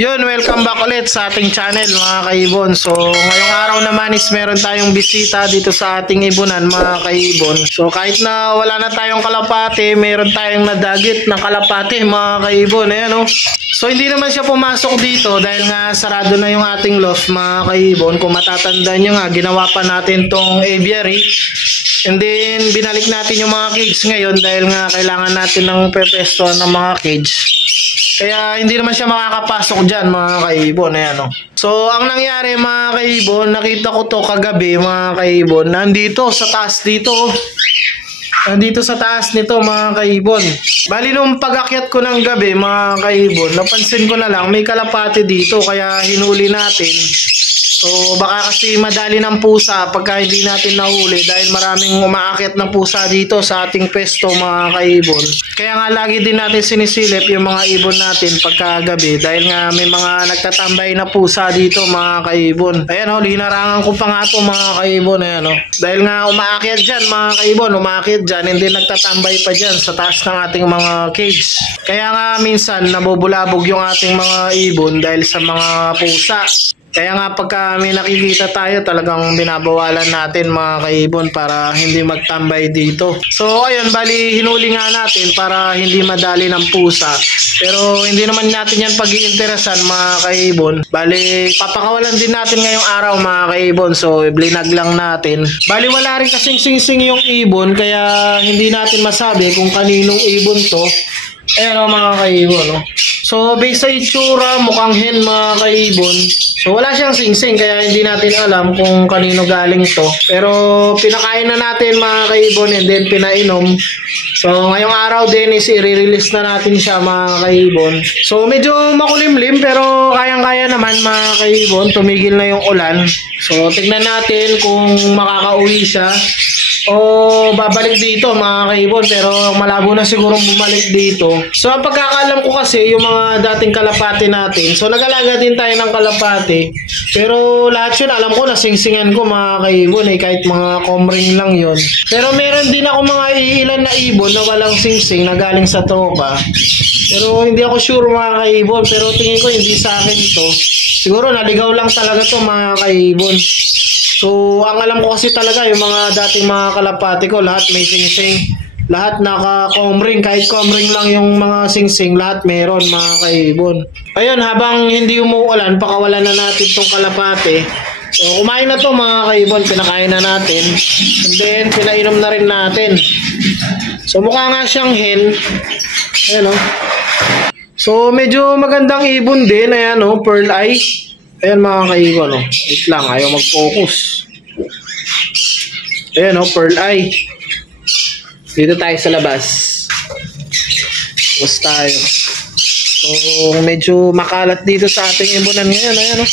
Yun, welcome back ulit sa ating channel mga kaibon. So, ngayong araw naman is meron tayong bisita dito sa ating ibunan mga kaibon. So, kahit na wala na tayong kalapate, meron tayong nadagit na kalapate mga kaibon. Ayan o. So, hindi naman siya pumasok dito dahil nga sarado na yung ating loft mga kaibon. Kung matatandaan nyo nga, ginawa pa natin tong aviary. And then, binalik natin yung mga cage ngayon dahil nga kailangan natin ng pepesto ng mga cage. Kaya hindi naman siya makakapasok dyan mga kaibon. Ayan, o. So ang nangyari mga kaibon, nakita ko to kagabi mga kaibon. Nandito sa taas dito. Nandito sa taas nito mga kaibon. Bali nung pag-akyat ko ng gabi mga kaibon, napansin ko na lang may kalapate dito kaya hinuli natin. So baka kasi madali ng pusa pagka hindi natin nahuli dahil maraming umaakyat ng pusa dito sa ating pesto mga kaibon. Kaya nga lagi din natin sinisilip yung mga ibon natin pagkagabi dahil nga may mga nagtatambay na pusa dito mga kaibon. Ayan o, linarangan ko pa nga ito mga kaibon. Ayan o. Dahil nga umaakyat dyan mga kaibon, umaakyat dyan hindi nagtatambay pa dyan sa taas ng ating mga cage. Kaya nga minsan nabubulabog yung ating mga ibon dahil sa mga pusa. Kaya nga pagka may nakikita tayo talagang binabawalan natin mga kaibon para hindi magtambay dito. So ayun, bali hinuli nga natin para hindi madali ng pusa. Pero hindi naman natin yan pag-iinteresan mga kaibon. Bali papakawalan din natin ngayong araw mga kaibon. So blinag lang natin. Bali wala rin kasing sing-sing yung ibon kaya hindi natin masabi kung kaninong ibon to. Ayan o mga kaibon. No? So based sa itsura mukhang hen mga kaibon. So wala siyang sing-sing kaya hindi natin alam kung kanino galing to. Pero pinakain na natin mga kaibon and then pinainom. So ngayong araw din is i-release na natin siya mga kaibon. So medyo makulimlim pero kayang-kaya naman mga kaibon. Tumigil na yung ulan. So tignan natin kung makakauwi siya o babalik dito mga kaibon, pero malabo na sigurong bumalik dito. So ang pagkakalam ko kasi yung mga dating kalapate natin, so nag-alaga din tayo ng kalapate, pero lahat yun alam ko na singsingan ko mga kaibon kahit mga comring lang yun. Pero meron din ako mga ilan na ibon na walang singsing na galing sa tropa, pero hindi ako sure mga kaibon, pero tingin ko hindi sa akin to. Siguro naligaw lang talaga to mga kaibon. So, ang alam ko kasi talaga, yung mga dating mga kalapate ko, lahat may sing-sing. Lahat naka-comring, kahit comring lang yung mga sing-sing, lahat meron mga kaibon. Ayun, habang hindi umuulan, pakawalan na natin tong kalapate. So, kumain na to mga kaibon, pinakain na natin. And then, pinainom na rin natin. So, mukha nga siyang hen. Ayan o. So, medyo magandang ibon din. Ayan o, pearl eye. Ayan mga kaibon, no? Wait lang, ayaw mag-focus. Ayan, no? Pearl eye. Dito tayo sa labas. Bus tayo. So, medyo makalat dito sa ating ibunan ngayon. Ayan, no?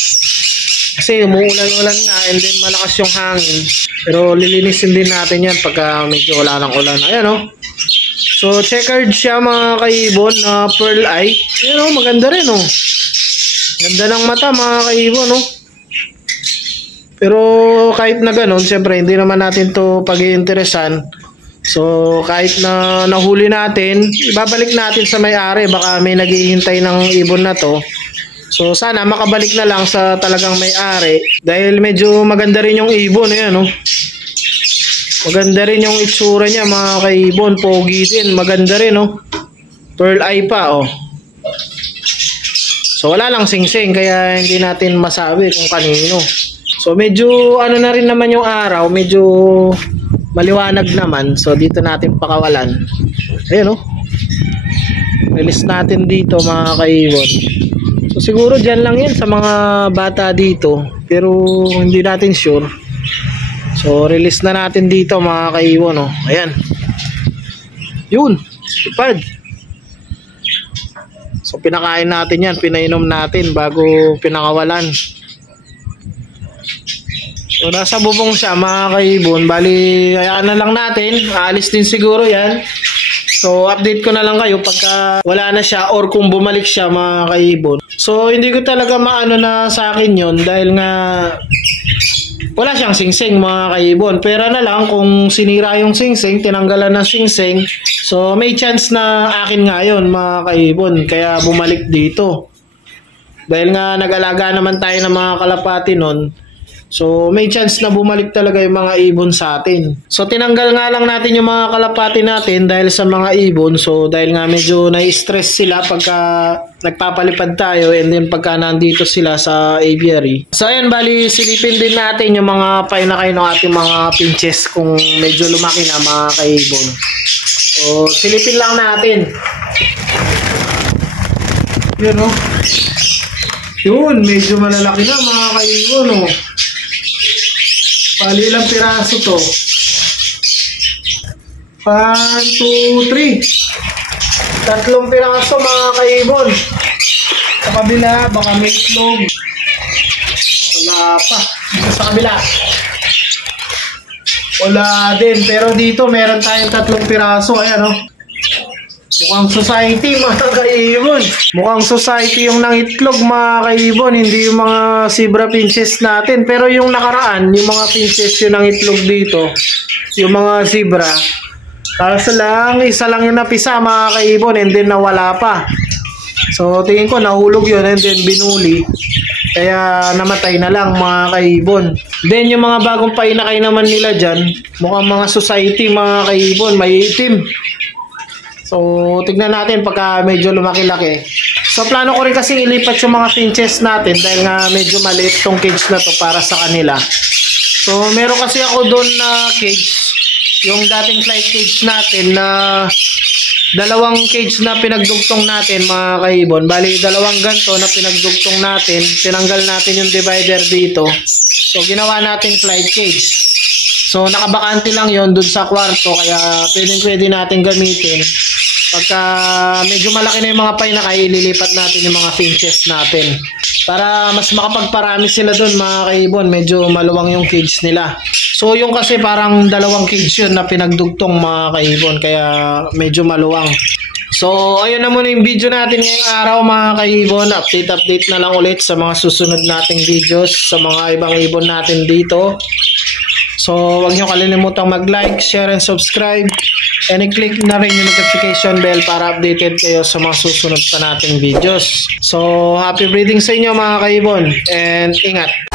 Kasi umuulan-ulan nga and then malakas yung hangin. Pero lilinisin din natin yan pagka medyo wala ng ulan. Ayan, no? So, checkered siya mga kaibon na pearl eye. Ayan, no? Maganda rin, no? Ganda ng mata mga kaibon, no? Pero kahit na ganun, siyempre hindi naman natin to pag-iinteresan. So kahit na nahuli natin, ibabalik natin sa may-ari. Baka may naghihintay ng ibon na to. So sana makabalik na lang sa talagang may-ari. Dahil medyo maganda rin yung ibon, ayan, no? Maganda rin yung itsura niya mga kaibon. Pogi din, maganda rin, no? Pearl eye pa, oh. So wala lang sing-sing kaya hindi natin masabi kung kanino. So medyo ano na rin naman yung araw, medyo maliwanag naman. So dito natin pakawalan. Ayun oh. Release natin dito mga kaibon. So siguro dyan lang yan sa mga bata dito. Pero hindi natin sure. So release na natin dito mga kaibon oh. Ayan. Yun. Ipad. So pinakain natin yan, pinainom natin bago pinakawalan. So nasa bubong siya mga kaibon. Bali, hayaan na lang natin. Aalis din siguro yan. So update ko na lang kayo pagka wala na siya or kung bumalik siya mga kaibon. So hindi ko talaga maano na sa akin yon dahil nga wala siyang singsing mga kaibon. Pera na lang kung sinira yung singsing, tinanggalan ng singsing. So may chance na akin nga yun mga kaibon. Kaya bumalik dito. Dahil nga nag-alaga naman tayo ng mga kalapati nun, so may chance na bumalik talaga yung mga ibon sa atin. So tinanggal nga lang natin yung mga kalapati natin dahil sa mga ibon. So dahil nga medyo nai-stress sila pagka nagpapalipad tayo and then pagka nandito sila sa aviary. So ayan, bali silipin din natin yung mga painakay ng ating mga pinches kung medyo lumaki na mga kaibon. So silipin lang natin. Yun o. Yun, medyo malalaki na mga kaibon o. Bali ilang piraso to? 1, 2, 3. 3 piraso mga kaibon. Sa kabila, baka may itlog. Wala pa. Dito sa kabila. Wala din. Pero dito meron tayong 3 piraso. Ayan o. Mukhang society mga kaibon. Mukhang society yung nangitlog mga kaibon. Hindi yung mga zebra pinches natin. Pero yung nakaraan, yung mga pinches yung nangitlog dito. Yung mga zebra. Kaso lang, isa lang yung napisa mga kaibon. And then nawala pa. So tingin ko nahulog yun and then binuli. Kaya namatay na lang mga kaibon. Then yung mga bagong painakay naman nila dyan. Mukhang mga society mga kaibon. May itim. So, tignan natin pagka medyo lumaki-laki. So, plano ko rin kasing ilipat yung mga finches natin dahil nga medyo maliit tong cage na to para sa kanila. So, meron kasi ako doon na cage, yung dating flight cage natin na 2 cage na pinagdugtong natin mga kaibon. Bali, 2 ganto na pinagdugtong natin. Tinanggal natin yung divider dito. So, ginawa natin flight cage. So, nakabakante lang yon doon sa kwarto kaya pwede natin gamitin. Pagka medyo malaki na yung mga painakay, ililipat natin yung mga finches natin. Para mas makapagparami sila doon mga kaibon, medyo maluwang yung cage nila. So yung kasi parang 2 cage yun na pinagdugtong mga kaibon, kaya medyo maluwang. So ayun na muna yung video natin ngayong araw mga kaibon. Update na lang ulit sa mga susunod nating videos sa mga ibang ibon natin dito. So wag nyo kalilimutang mag-like, share, and subscribe. And i-click na rin yung notification bell para updated kayo sa mga susunod pa nating videos. So happy breeding sa inyo mga kaibon and ingat!